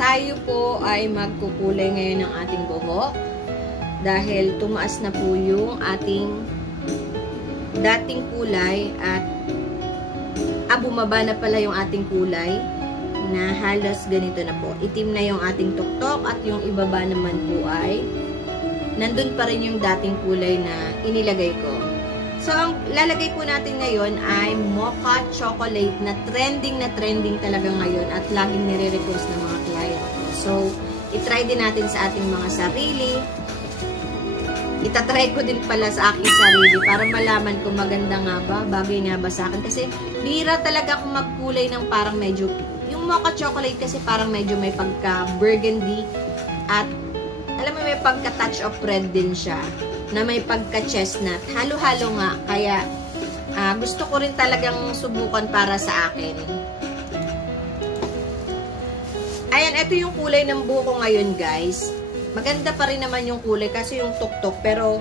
tayo po ay magkukulay ngayon ng ating buhok dahil tumaas na po yung ating dating kulay at bumaba na pala yung ating kulay na halos ganito na po. Itim na yung ating tuktok at yung ibaba naman po ay nandun pa rin yung dating kulay na inilagay ko. So, ang lalagay po natin ngayon ay mocha chocolate na trending talaga ngayon at laging nire-request ng mga client. So, itry din natin sa ating mga sarili. Itatry ko din pala sa aking sarili para malaman kung maganda nga ba, bagay nga ba sa akin. Kasi, bihira talaga akong magkulay ng parang medyo, yung mocha chocolate kasi parang medyo may pagka-burgundy at alam mo may pagka-touch of red din siya na may pagka-chestnut. Halo-halo nga. Kaya, gusto ko rin talagang subukan para sa akin. Ayan, ito yung kulay ng buhok ko ngayon, guys. Maganda pa rin naman yung kulay kasi yung tuktok. Pero,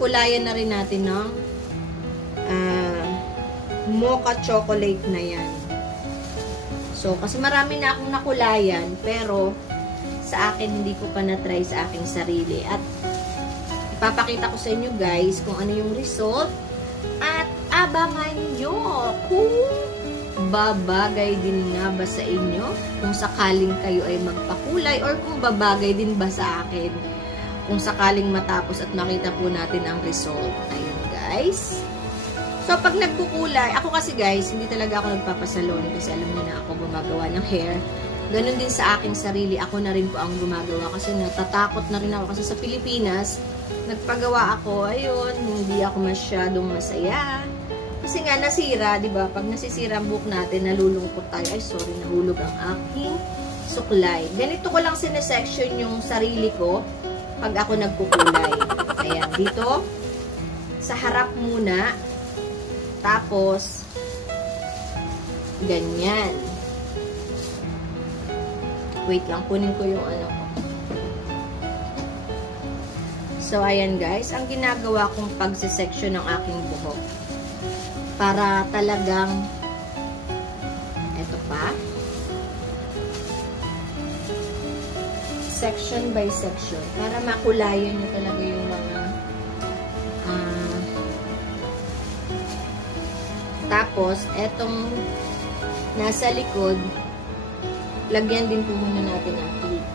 kulayan na rin natin ng mocha chocolate na yan. So, kasi marami na akong nakulayan. Pero, sa akin, hindi ko pa na-try sa aking sarili. At, ipapakita ko sa inyo guys kung ano yung result at abangan nyo kung babagay din nga ba sa inyo kung sakaling kayo ay magpakulay or kung babagay din ba sa akin kung sakaling matapos at makita po natin ang result. Ayun guys. So pag nagkukulay, ako kasi guys, hindi talaga ako nagpapasalon kasi alam niyo na ako gumagawa ng hair. Ganon din sa aking sarili, ako na rin po ang gumagawa kasi natatakot na rin ako kasi sa Pilipinas nagpagawa ako, ayun, hindi ako masyadong masaya. Kasi nga, nasira, di ba? Pag nasisira ang buhok natin, nalulungkot tayo. Ay, sorry, nahulog ang aking suklay. Ganito ko lang sinesection yung sarili ko pag ako nagkukulay. Ayan, dito, sa harap muna, tapos, ganyan. Wait lang, kunin ko yung ano ko. So, ayan guys, ang ginagawa kong pagsisection ng aking buhok. Para talagang, eto pa, section by section. Para makulayan nyo talaga yung mga, tapos, etong nasa likod, lagyan din po muna natin ang clip.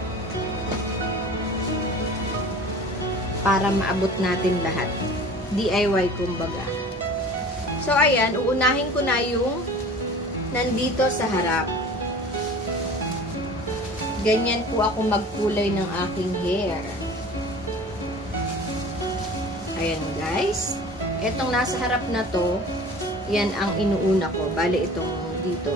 Para maabot natin lahat. DIY kumbaga. So, ayan, uunahin ko na yung nandito sa harap. Ganyan po ako magkulay ng aking hair. Ayan, guys. Etong nasa harap na to, yan ang inuuna ko. Bale, itong dito.